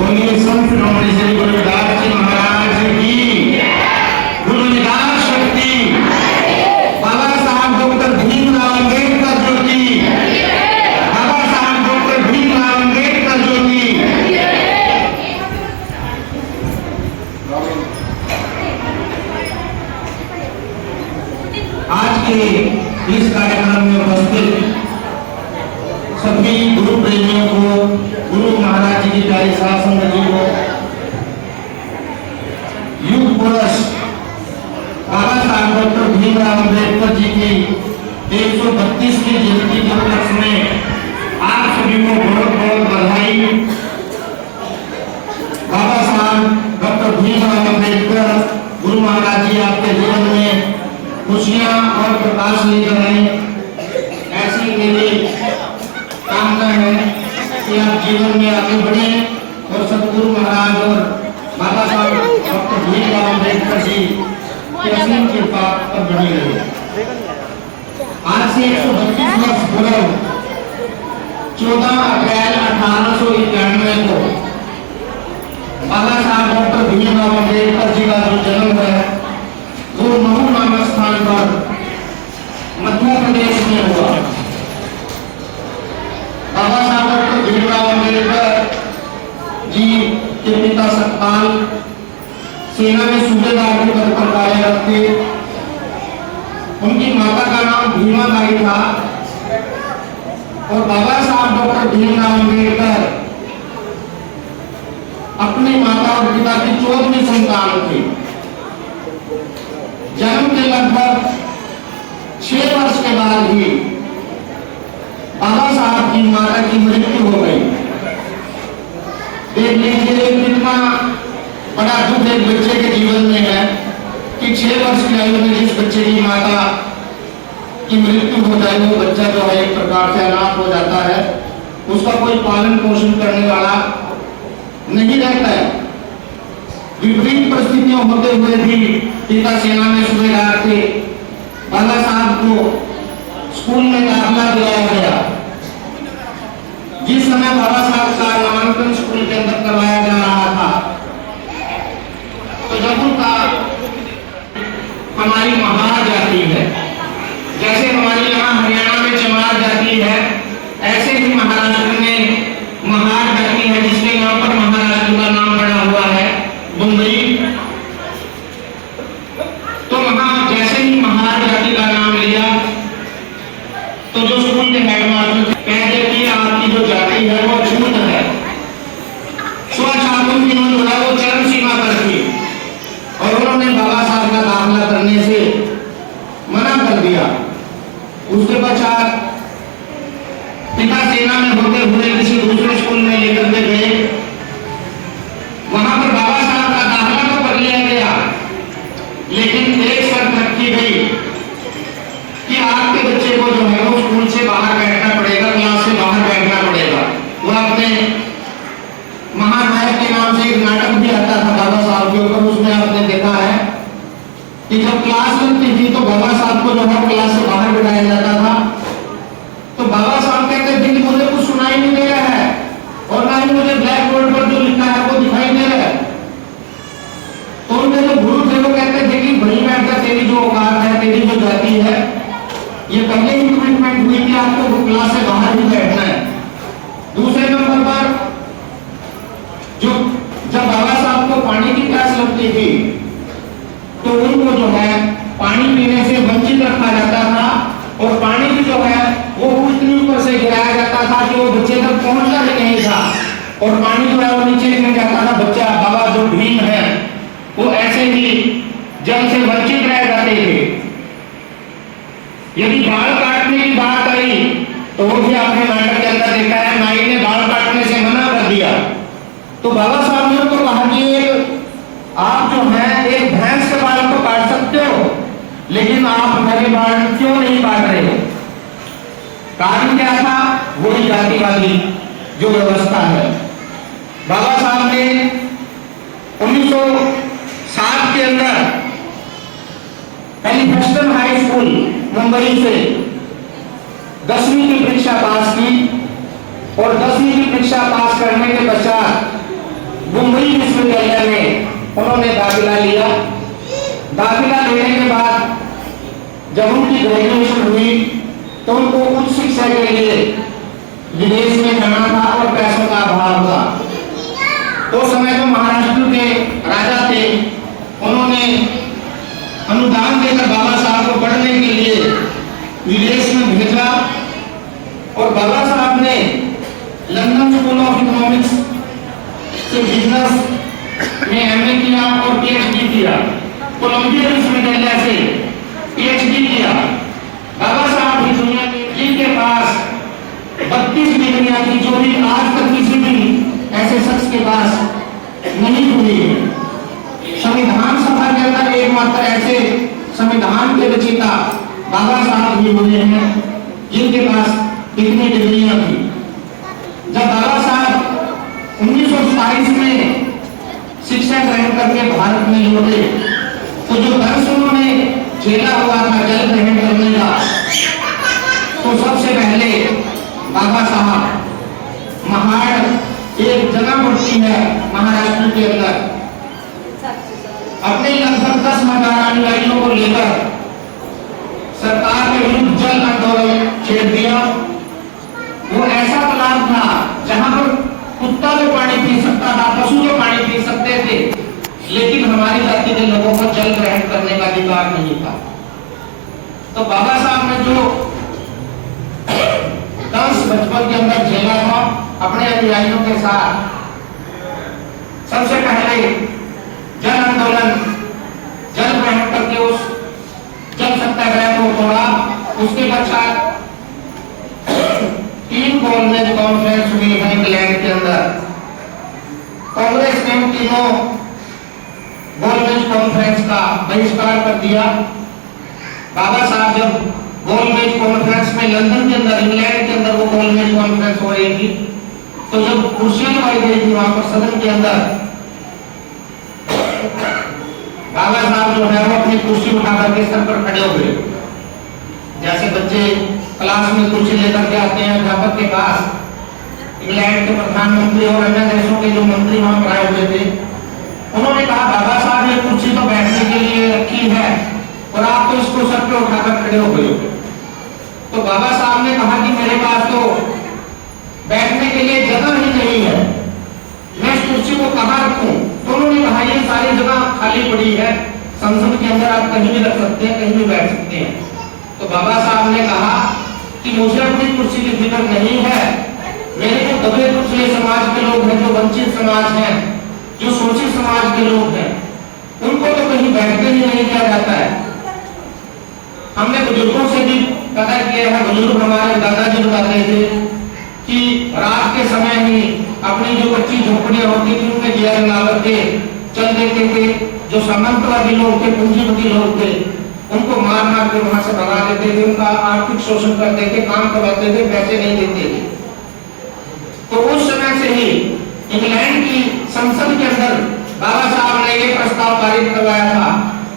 बोलिए संत शिरोमणि श्री गुरु रविदास जी महाराज की गुरु निदान शक्ति बाबा साहब डॉक्टर भीमराव अम्बेडकर ज्योति बाबा साहब डॉक्टर भीमराव अम्बेडकर ज्योति। आज के इस कार्यक्रम में उपस्थित सभी गुरु प्रेमियों को, गुरु महाराज जी की प्यारी शासन जी को, युग पुरुष बाबा साहब डॉक्टर भीमराव अम्बेडकर जी की 132वीं जयंती के उपलक्ष्य में आप सभी को बहुत बहुत बधाई। बाबा साहब डॉक्टर भीमराव अम्बेडकर गुरु महाराज जी आपके जीवन में खुशियां और प्रकाश लेकर आए, ऐसी मेरी कामना है कि आप जीवन में आगे बढ़े और सतगुरु महाराज और बाबा साहब डॉक्टर भीमराव अम्बेडकर जी की असीम कृपा पर बनी रहे। आज से 132 वर्ष पूर्व 14 अप्रैल 1891 को बाबा साहब डॉक्टर भीमराव अम्बेडकर जी का जो जन्म है वो महू नामक स्थान पर मध्य प्रदेश में हुआ। बाबा साहब डॉक्टर भीमराव अम्बेडकर जी के पिता सतपाल सेना में सूबेदार के पद पर कार्यरत थे। उनकी माता का नाम भीमा बाई था और बाबा साहब डॉक्टर भीमराव अम्बेडकर अपनी माता और पिता की 14वीं संतान थे। जन्म के लगभग 6 वर्ष के बाद ही बाबा साहब की माता की मृत्यु हो गई। देख लीजिए कितना बड़ा दुख एक बच्चे के जीवन में है कि 6 वर्ष की आयु में जिस बच्चे की माता की मृत्यु हो जाए वो बच्चा जो है एक प्रकार से अनाथ हो जाता है, उसका कोई पालन पोषण करने वाला नहीं रहता है। विपरीत परिस्थितियों होते हुए भी पिता सेना में सूबेदार थे। बाबा साहब को स्कूल में दाखिला दिलाया गया। जिस समय बाबा साहब का नामांकन स्कूल के अंदर करवाया जा रहा था तो जब उनका हमारी महार जाती है, जैसे हमारी यहाँ हरियाणा में चमार जाती है, ऐसे ही महाराष्ट्र में महार जाती है, जिसके यहाँ पर महाराष्ट्र का नाम बना हुआ है मुंबई। तो वहां जैसे ही महार जाति का नाम लिया तो जो स्कूल के हेडमास्टर कहते कि आपकी जो जाति है वो छूत है। छात्रों की जो है वो चरम सीमा पर थी और उन्होंने बाबा साहब का दाखिला करने से मना कर दिया। उसके पश्चात पिता सेना में होते हुए किसी दूसरे स्कूल में लेकर के गए। वहां पर बाबा साहब का दाखिला तो कर लिया गया, लेकिन एक शर्त रखी गई कि आपके बच्चे को जो है वो स्कूल से बाहर बैठना पड़ेगा, क्लास से बाहर बैठना पड़ेगा। वो अपने महानायक के नाम से एक नाटक भी आता था बाबा साहब के ऊपर, उसमें आपने देखा है कि जब क्लास लगती थी तो बाबा साहब को जो है क्लास से बाहर बिठाया जाता था। तो बाबा साहब कहते थे कि मुझे कुछ सुनाई नहीं दे रहा है और ना ही मुझे ब्लैक बोर्ड पर जो लिखा है वो दिखाई दे रहा है। तो उनके जो गुरु थे वो कहते थे कि वही बैठ कर तेरी जो औकात है, तेरी जो जाति है, ये पहले ही कमिटमेंट हुई कि आपको क्लास से बाहर ही बैठना है। दूसरे नंबर पर जो जब बाबा साहब को पानी की प्यास लगती थी तो उनको जो है पानी पीने से वंचित रखा जाता था और पानी भी जो है वो इतनी ऊपर से गिराया जाता था कि वो बच्चे तक पहुंचता ही नहीं था और पानी जो है वो नीचे गिर जाता था। बच्चा बाबा जो भीम है वो ऐसे ही जल से वंचित रह जाते थे। यदि बाल काटने की बात आई तो वो भी आपने नाटक के अंदर देखा है, नाई ने बाल काटने से मना कर दिया तो बाबा साहब ने उनको कहा कि आप जो है एक भैंस के बाल को काट सकते हो, लेकिन आप मेरे बाल क्यों नहीं काट रहे हो? कारण क्या था? वही जातिवादी जो व्यवस्था है। बाबा साहब ने 1907 के अंदर एलिफेस्टन हाई स्कूल मुंबई से 10वीं की परीक्षा पास की और 10वीं की परीक्षा पास करने के पश्चात मुंबई विश्वविद्यालय में उन्होंने दाखिला लिया। दाखिला लेने के बाद जब उनकी ग्रेजुएशन हुई तो उनको उच्च शिक्षा के लिए विदेश में जाना था और पैसों का अभाव था। तो समय तो महाराष्ट्र के राजा थे, उन्होंने अनुदान देकर बाबा साहब को पढ़ने के लिए विदेश में भेजा और बाबा साहब ने लंदन स्कूल ऑफ इकोनॉमिक्स से बिजनेस में एमए किया और पीएचडी किया। कोलंबिया विश्वविद्यालय से पीएचडी किया। बाबा साहब की दुनिया में जिनके पास 32 डिग्रियां थी, जो भी आज तक किसी भी ऐसे शख्स के पास नहीं हुई है। संविधान सभा के अंदर एकमात्र ऐसे संविधान के रचयिता बाबा साहब भी हुए हैं जिनके पास इतनी डिग्रियां थी। जब बाबा साहब 1927 में शिक्षा ग्रहण करके भारत में लौटे तो जो दर्श उन्होंने झेला हुआ था जल ग्रहण करने का, तो सबसे पहले बाबा साहब महाड़ एक जगह पड़ती है महाराष्ट्र के अंदर, अपने लगभग 10,000 अनुयायियों को लेकर सरकार के विरुद्ध जल आंदोलन छेड़ दिया। वो ऐसा तालाब था जहां पर कुत्ता तो पानी पी सकता था, पशु तो पानी पी सकते थे, लेकिन हमारी जाति के लोगों को जल ग्रहण करने का अधिकार नहीं था। तो बाबा साहब ने जो दस बचपन के अंदर झेला था अपने अनुयायियों के साथ, सबसे पहले जल आंदोलन, जल ग्रहण करके उस जल सत्याग्रह को तोड़ा। उसके पश्चात 3 गोलमेज कॉन्फ्रेंस हुई है इंग्लैंड के अंदर। कांग्रेस ने तीनों गोलमेज कॉन्फ्रेंस का बहिष्कार कर दिया। बाबा साहब जब गोलमेज कॉन्फ्रेंस में लंदन के अंदर, इंग्लैंड के अंदर वो गोलमेज कॉन्फ्रेंस हो रही थी, तो जब कुर्सियां लगाई गई थी वहां पर सदन के अंदर, बाबा साहब जो है वो अपनी कुर्सी उठा करके सर पर खड़े हो गए। जैसे बच्चे क्लास में कुर्सी लेकर के आते हैं अध्यापक के पास। इंग्लैंड के प्रधानमंत्री और अन्य देशों के जो मंत्री वहां पर आए हुए थे, उन्होंने कहा बाबा साहब ये कुर्सी तो बैठने के लिए रखी है और आप तो इसको सर पे उठाकर खड़े हो गए। तो बाबा साहब ने कहा कि मेरे पास तो बैठने के लिए जगह ही नहीं है, मैं इस कुर्सी को कहाँ रखूं? तो उन्होंने कहा ये सारी जगह खाली पड़ी है, संसद के अंदर आप कहीं भी रख सकते हैं, कहीं भी बैठ सकते हैं। तो बाबा साहब ने कहा कि मुझे अपनी कुर्सी की फिक्र नहीं है, मेरे जो दबे कुचले समाज के लोग हैं, जो वंचित समाज हैं, जो शोषित समाज के लोग हैं, उनको तो कहीं बैठने ही नहीं दिया जाता है। हमने बुजुर्गों से भी पता किया है, बुजुर्ग हमारे दादाजी बताते थे कि रात के समय ही अपनी जो कच्ची झोपड़ियां होती थी उनमें दिया जला करके चल देते थे। जो सामंतवादी लोग थे, पूंजीपति लोग थे, उनको मार मार के वहां से भगा देते थे, उनका आर्थिक शोषण करते थे, काम करवाते थे, पैसे नहीं देते थे। तो उस समय से ही इंग्लैंड की संसद के अंदर बाबा साहब ने ये प्रस्ताव पारित करवाया था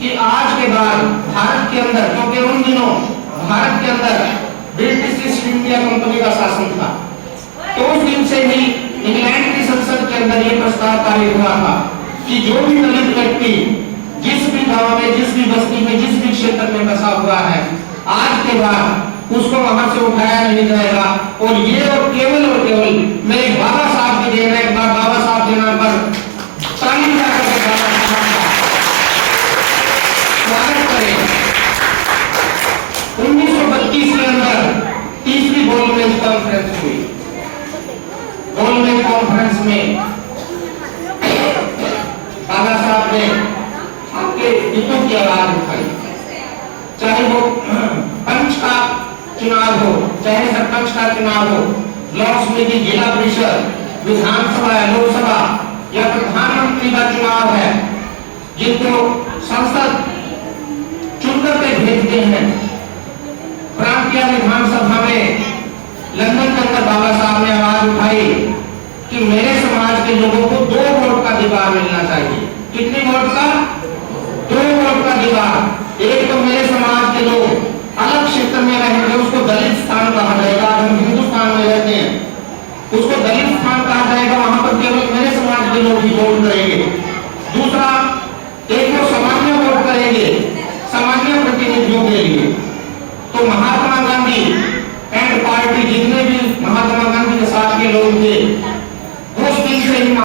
कि आज के बाद भारत के अंदर, क्योंकि उन दिनों भारत के अंदर ब्रिटिश ईस्ट इंडिया कंपनी का शासन था, तो उस दिन से ही इंग्लैंड की संसद के अंदर ये प्रस्ताव पारित हुआ था कि जो भी दलित व्यक्ति जिस भी गांव में, जिस भी बस्ती में, जिस भी क्षेत्र में बसा हुआ है, आज के बाद उसको वहां से उठाया नहीं जाएगा। और ये और केवल मेरे बाबा साहब की देन है। एक बार बाबा साहब के नाम पर ताली बजाकर स्वागत करें। 1932 के अंदर तीसरी गोलमेज कॉन्फ्रेंस हुई। गोलमेज कॉन्फ्रेंस में बाबा साहब ने आपके हितों की आवाज उठाई, चाहे वो पंच का चुनाव हो, चाहे सरपंच का चुनाव हो, ब्लॉक समिति, जिला परिषद, विधानसभा, लोकसभा या प्रधानमंत्री का चुनाव है, जिनको संसद चुनकर के भेजते हैं। प्रांतीय विधानसभा में लंदन के अंदर बाबा साहब ने आवाज उठाई कि मेरे समाज के लोगों को 2 वोट का अधिकार मिलना चाहिए। कितनी वोट का? 2 वोट का अधिकार। एक तो मेरे समाज के लोग अलग क्षेत्र में रहेंगे, उसको दलित स्थान कहा जाएगा। हम हिंदुस्तान में रहते हैं, उसको दलित स्थान कहा जाएगा, वहां पर केवल मेरे समाज के लोग को डिवोट करेंगे। दूसरा, एक जो समाज